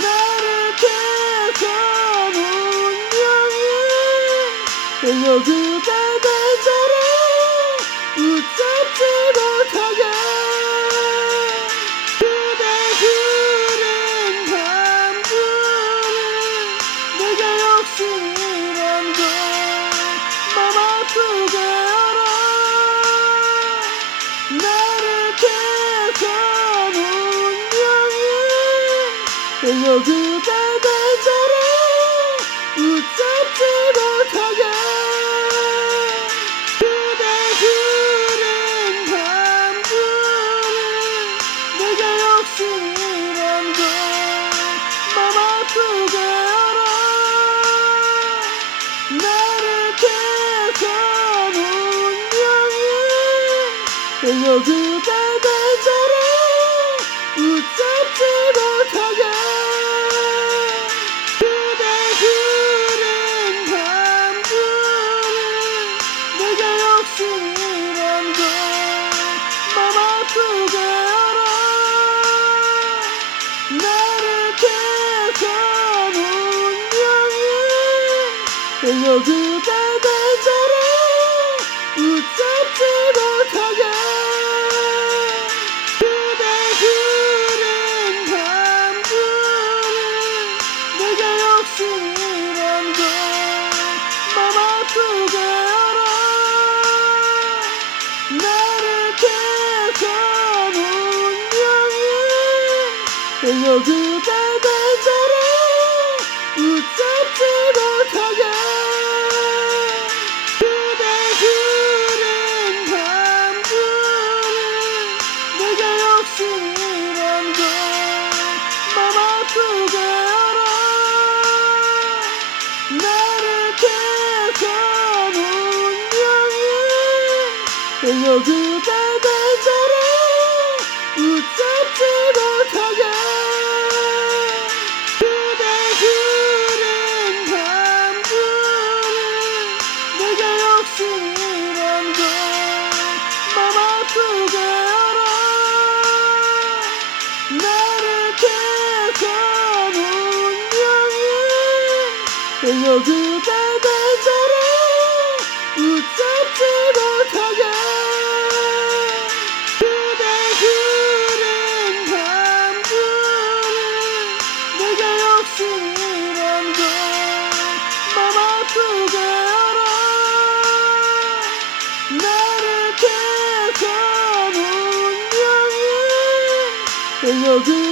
나를 계속 운명이 여기다 던져라 붙잡지 못하게. 그대 그린 밤중에 내가 욕심이란 걸맘 아프게 알아. 나를 계속 그녀 그가 간절해 웃잡지 못하게 그대 그린 밤중에 내가 욕심이란 걸맘 아프게 알아 나를 계속 운명이 그녀 그 계속 운명이 그가 간절해 웃잡지 못하게. 그대 그린 밤중에 내가 욕심이란 걸맘 아프게 알아. 나를 계속 운명이 그녀 계속 운명이 그가 간절해 웃잡지 못하게. 그대 그린 밤중에 내가 욕심이란 걸맘 아프게 알아. 나를 계속 운명이 그녀 나를 계속 운명이 그녀 그